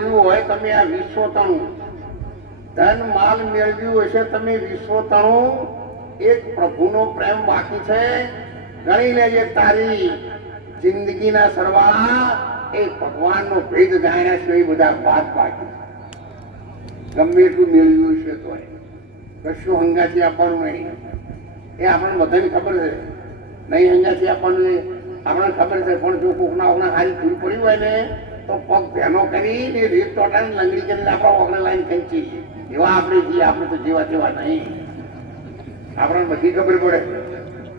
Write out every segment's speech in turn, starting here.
મેળવ્યું હોય તમે આ વિશ્વતણું, ધન માલ મેળવ્યું હશે તમે વિશ્વતણું, એક પ્રભુનો પ્રેમ બાકી છે. ગણી લેજે તારી જિંદગીના સરવાળા એ ભગવાનનો ભેદ જાણ્યા છે. એ બધા વાત બાકી ગમે એટલું મેળવ્યું છે તો કશું હંગાથી આપવાનું નહીં. એ આપણને બધાને ખબર છે. નહીં હંગાથી આપવાનું આપણને ખબર છે. પણ જો કોકના હારી પૂરી પડી હોય ને તો પગ ભેનો કરીને રેત ટોટાને લંગડી કરીને આપણા ઓગણે લાઈન ખેંચી. એવા આપણે છીએ. આપણે તો જેવા તેવા નહીં. આપણને બધી ખબર પડે.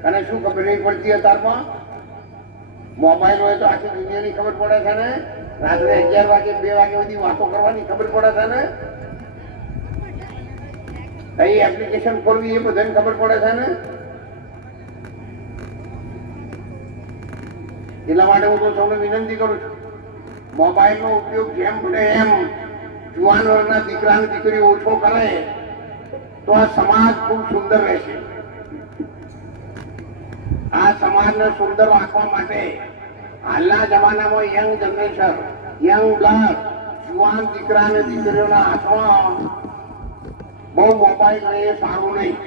અને શું ખબર નહીં પડતી અત્યારમાં? મોબાઈલ હોય તો આખી દુનિયાની ખબર પડે છે ને. રાત્રે 11 વાગે 2 વાગે બધી વાતો કરવાની ખબર પડે છે ને. કઈ એપ્લિકેશન ખોલવી એ બધાને ખબર પડે છે ને. એટલા માટે હું તો સૌને વિનંતી કરું છું, મોબાઈલનો ઉપયોગ જેમ બને એમ જુવાન વર્ગના દીકરા અને દીકરી ઓછો કરે તો આ સમાજ ખૂબ સુંદર રહેશે. આ સમાજને સુંદર રાખવા માટે હાલના જમાનામાં યંગ જનરેશન, યંગ બ્લડ, જુવાન દીકરા અને દીકરીઓના હાથમાં બહુ મોબાઈલ રહે સારું નહીં.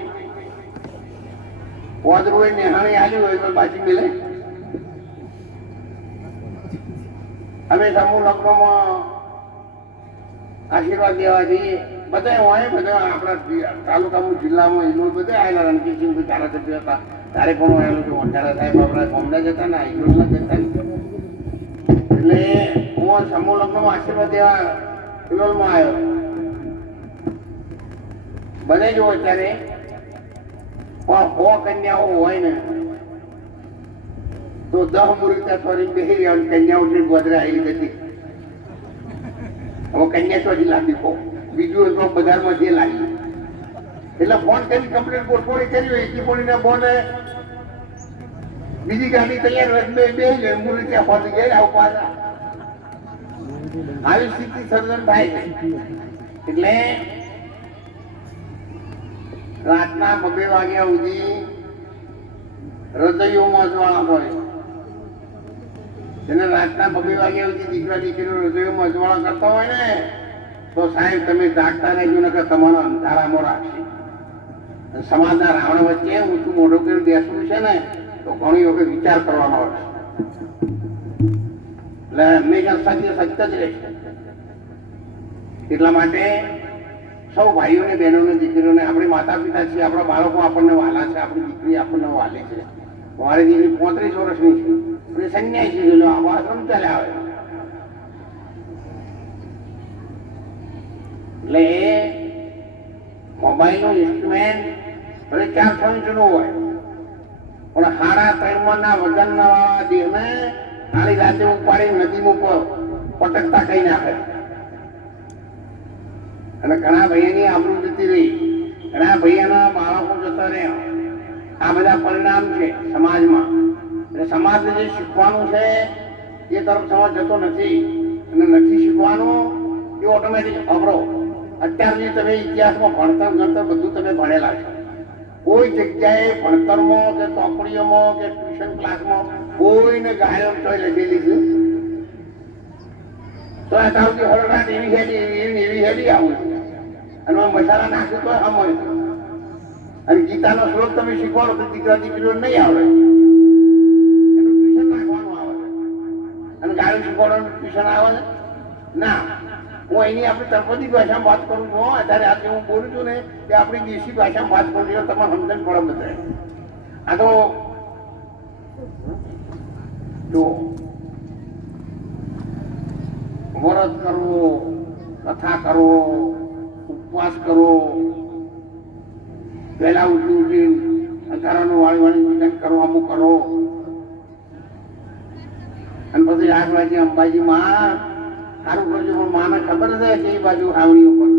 ઓદરું એ નિહાળી આવ્યું હોય તો બાજી મિલે. અમે સમૂહ લગ્નમાં આશીર્વાદ દેવા જઈએ. બધા હોય, બધા આપણા તાલુકામાં જિલ્લામાં એનું બધા આવેલા. રણજીતસિંહ ધારાસભ્ય હતા તારે પણ આવેલું છે. વંઠારા સાહેબ આપણા ગામના જતા ને હિલોલના જતા. એટલે હું સમૂહ લગ્નમાં આશીર્વાદ દેવા હિલોલમાં આવ્યો. બને જ હોય ત્યારે પણ 100 કન્યાઓ હોય ને તો 10 મુહૂર્ત ફરી બેસી રહ્યા. કન્યાઓ ગોદરા આવી જતી. હવે કન્યા તો હજી લાગી કહો બીજું તો બજારમાં જે લાગી. એટલે ફોન કરી કમ્પ્લેટ ગોઠવણી કરી હોય એકી પોણીના બોને બીજી ગાડી તૈયાર હોય બે જાય મુહૂર્ત ફરી ગયા આવું પાછા. આવી સ્થિતિ સર્જન થાય છે. એટલે રાતના 2 વાગ્યા સુધી હૃદયોમાં અજવાળા હોય. જેને રાતના 2 વાગ્યા સુધી દીકરા દીકરીઓ હૃદયોમાં અજવાળા કરતા હોય ને તો સાહેબ તમે જાગતા રહેજો ને કે તમારો અંધારામાં રાખશે. સમાજના રાવણ વચ્ચે ઊંચું મોઢું કરીને બેસવું છે ને તો ઘણી વખત વિચાર કરવાનો હોય. એટલે હંમેશા સત્ય સત્ય જ રહેશે. એટલા માટે સૌ ભાઈઓને બહેનોને દીકરીઓને આપણે માતા પિતા છીએ. આપણા બાળકો આપણને વાલા છે. આપણી દીકરી આપણને વાલી છે. મારી દીકરી 35 વર્ષની છે. અને સંન્યાસી છે. આવા આશ્રમ ચાલ્યા આવે. એટલે એ મોબાઈલનો ઇન્સ્ટ્રુમેન્ટ ભલે 4-6 ઇંચનો હોય પણ 3.5 મણના વજનના દેહને કાળી રાતે ઉપાડી નદીમાં પટકતા કઈ નાખે. અને ઘણા ભાઈઓની આબરૂ જતી રહી. ઘણા ભાઈઓના બાળકો જતા રહ્યા. આ બધા પરિણામ છે સમાજમાં. એટલે સમાજને જે શીખવાનું છે એ તરફ સમાજ જતો નથી. અને નથી શીખવાનું એ ઓટોમેટિક અવરો. અત્યારની તમે ઇતિહાસમાં ભણતર ગણતર બધું તમે ભણેલા છો. કોઈ જગ્યાએ ભણતરમાં કે ચોપડીઓમાં કે ટ્યુશન ક્લાસમાં કોઈને ગાયો ચોઈ લખેલી છે તો અત્યારથી હરડાટ એવી હેડી આવું અને મસાલા નાખું તો સમજ. અને ગીતાનો શ્લોક તમે શીખવાડો તો દીકરા દીકરીઓ નહીં આવડે. એનું ટ્યુશન નાખવાનું આવે. અને ગાયો શીખવાડવાનું ટ્યુશન આવે ના. હું અહીંની આપણી તળપદી ભાષામાં વાત કરું છું. અત્યારે આજે હું બોલું છું ને તે આપણી દેશી ભાષામાં વાત કરું છું. તમારે સમજણ પડે બધા. આ તો જો વ્રત કરવો, કથા કરવો, ઉપવાસ કરવો, પહેલા ઉઠી અંધારાનું વાળી પૂજન કરો, અમુક કરો અને પછી 8 વાગે અંબાજી માં સારું કરજો. પણ માને ખબર છે કે એ બાજુ આવડી ઉપર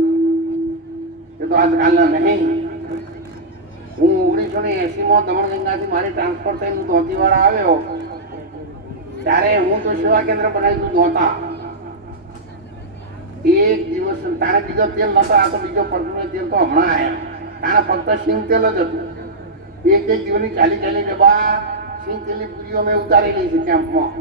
એ તો આજકાલના નહીં. હું 1980માં દમણગંગાથી મારી ટ્રાન્સફર થઈને ધોતીવાડા આવ્યો ત્યારે હું તો સેવા કેન્દ્ર બનાવી દઉં ધોતા. એક દિવસ તાણે બીજો તેલ નતો. આ તો બીજો પરચુનો તેલ તો હમણાં આવ્યા. તાણે ફક્ત સિંગ તેલ જ હતું. એક દિવસની 40 ડબ્બા સિંગ તેલની પૂરીઓ મેં ઉતારેલી છે કેમ્પમાં.